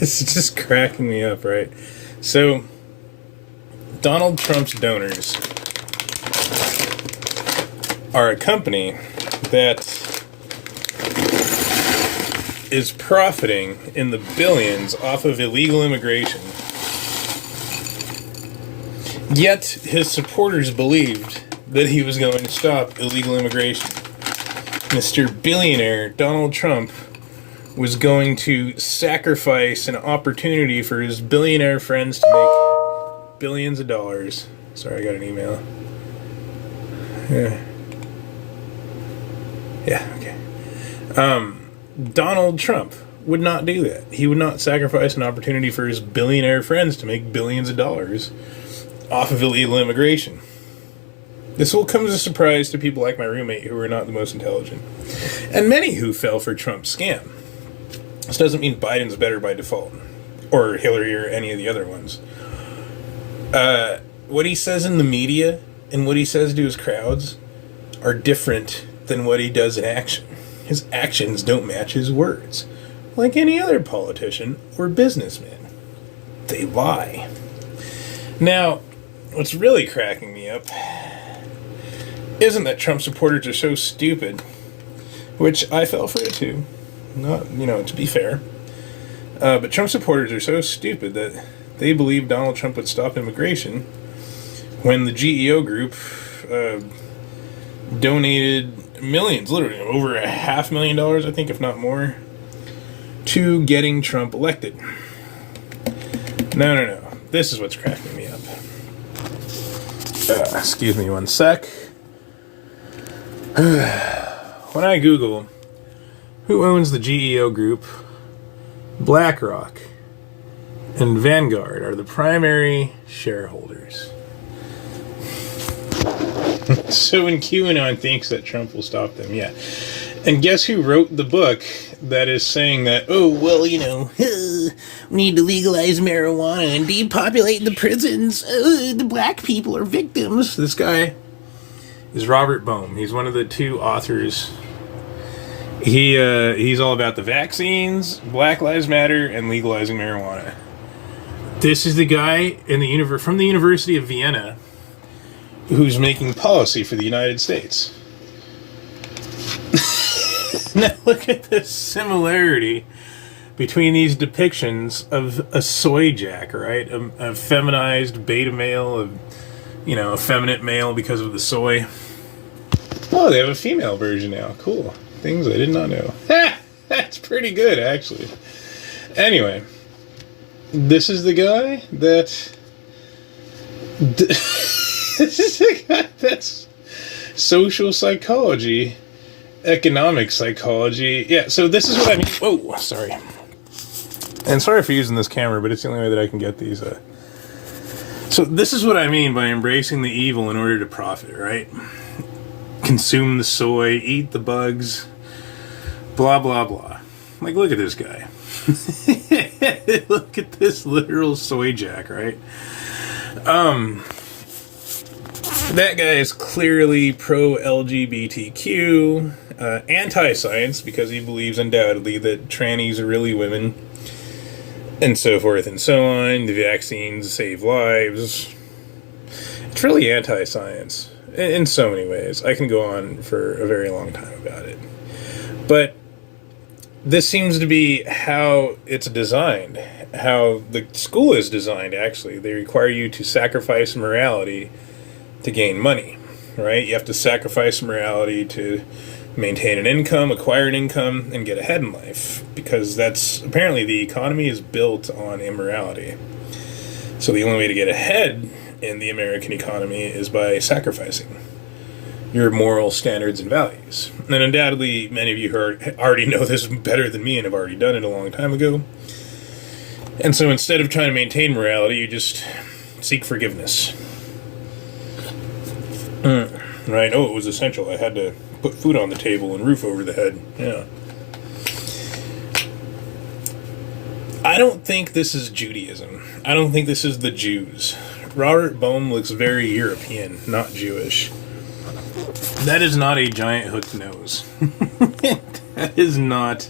It's just cracking me up, right? So, Donald Trump's donors are a company that is profiting in the billions off of illegal immigration. Yet, his supporters believed that he was going to stop illegal immigration. Mr. Billionaire Donald Trump was going to sacrifice an opportunity for his billionaire friends to make billions of dollars. Sorry, I got an email. Yeah, okay. Donald Trump would not do that. He would not sacrifice an opportunity for his billionaire friends to make billions of dollars off of illegal immigration. This will come as a surprise to people like my roommate who are not the most intelligent, and many who fell for Trump's scam. This doesn't mean Biden's better by default, or Hillary or any of the other ones. What he says in the media and what he says to his crowds are different than what he does in action. His actions don't match his words, like any other politician or businessman. They lie. Now, what's really cracking me up isn't that Trump supporters are so stupid, which I fell for it too. Not, to be fair. But Trump supporters are so stupid that they believe Donald Trump would stop immigration when the GEO group donated millions, literally over $500,000, I think, if not more, to getting Trump elected. No. This is what's cracking me up. Excuse me one sec. When I Google who owns the GEO group, BlackRock and Vanguard are the primary shareholders. So when QAnon thinks that Trump will stop them, yeah. And guess who wrote the book that is saying that, we need to legalize marijuana and depopulate the prisons. The black people are victims. This guy is Soybert Bohm. He's one of the two authors. He's all about the vaccines, Black Lives Matter, and legalizing marijuana. This is the guy from the University of Vienna who's making policy for the United States. Now look at the similarity between these depictions of a soy jack, right? A feminized beta male, a effeminate male because of the soy. Oh, they have a female version now. Cool. Things I did not know. That's pretty good, actually. Anyway, this is the guy that... This is the guy that's social psychology, economic psychology. Yeah, so this is what I mean. Whoa, sorry. And sorry for using this camera, but it's the only way that I can get these. So this is what I mean by embracing the evil in order to profit, right? Consume the soy, eat the bugs, blah, blah, blah. Like, look at this guy. Look at this literal soy jack, right? That guy is clearly pro-LGBTQ, anti-science, because he believes undoubtedly that trannies are really women, and so forth and so on. The vaccines save lives. It's really anti-science in so many ways. I can go on for a very long time about it. But this seems to be how it's designed, how the school is designed, actually. They require you to sacrifice morality to gain money, right? You have to sacrifice morality to maintain an income, acquire an income, and get ahead in life, because that's apparently the economy is built on immorality. So the only way to get ahead in the American economy is by sacrificing your moral standards and values. And undoubtedly, many of you already know this better than me and have already done it a long time ago. And so instead of trying to maintain morality, you just seek forgiveness. Right? Oh, it was essential. I had to put food on the table and roof over the head. Yeah. I don't think this is Judaism. I don't think this is the Jews. Soybert Bohm looks very European, not Jewish. That is not a giant hooked nose. That is not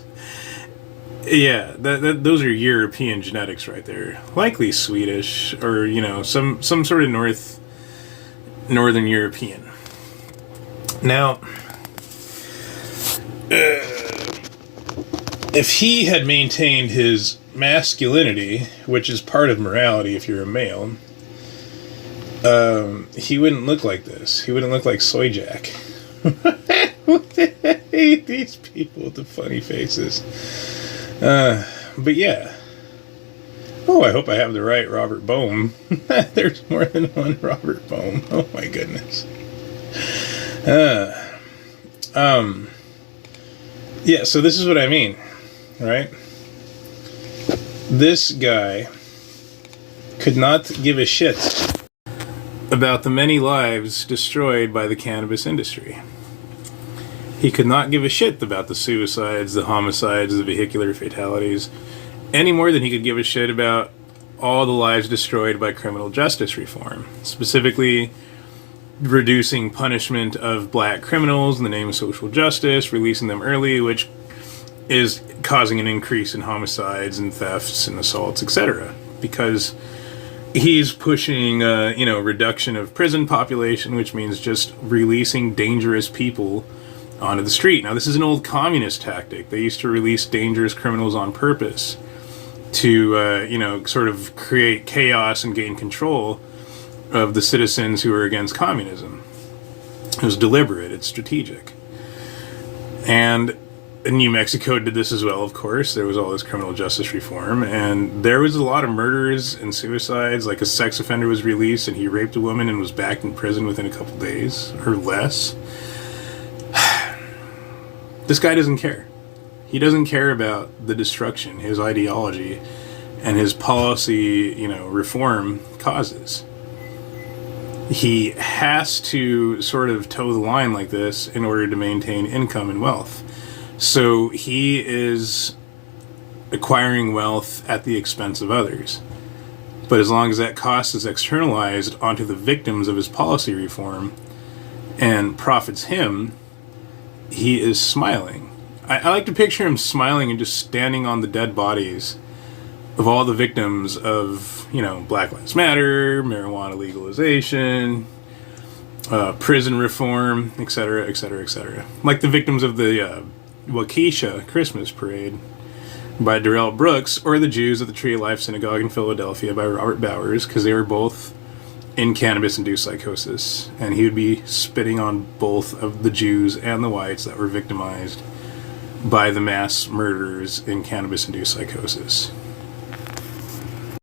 Yeah, those are European genetics right there. Likely Swedish or some sort of northern European. Now, if he had maintained his masculinity, which is part of morality if you're a male, he wouldn't look like this. He wouldn't look like Soy Jack. I hate these people with the funny faces. But yeah. Oh, I hope I have the right Robert Bohm. There's more than one Robert Bohm. Oh my goodness. Yeah, so this is what I mean, right? This guy could not give a shit about the many lives destroyed by the cannabis industry. He could not give a shit about the suicides, the homicides, the vehicular fatalities, any more than he could give a shit about all the lives destroyed by criminal justice reform. Specifically, reducing punishment of black criminals in the name of social justice, releasing them early, which is causing an increase in homicides and thefts and assaults, etc. Because he's pushing, reduction of prison population, which means just releasing dangerous people onto the street. Now, this is an old communist tactic. They used to release dangerous criminals on purpose to, sort of create chaos and gain control of the citizens who are against communism. It was deliberate. It's strategic. And New Mexico did this as well, of course. There was all this criminal justice reform, and there was a lot of murders and suicides. Like, a sex offender was released, and he raped a woman and was back in prison within a couple days, or less. This guy doesn't care. He doesn't care about the destruction his ideology and his policy, reform causes. He has to sort of toe the line like this in order to maintain income and wealth. So he is acquiring wealth at the expense of others. But as long as that cost is externalized onto the victims of his policy reform and profits him, he is smiling. I like to picture him smiling and just standing on the dead bodies of all the victims of, Black Lives Matter, marijuana legalization, prison reform, etc., etc., etc. Like the victims of the Waukesha Christmas Parade by Darrell Brooks, or the Jews at the Tree of Life Synagogue in Philadelphia by Robert Bowers, because they were both in cannabis-induced psychosis, and he would be spitting on both of the Jews and the whites that were victimized by the mass murderers in cannabis-induced psychosis.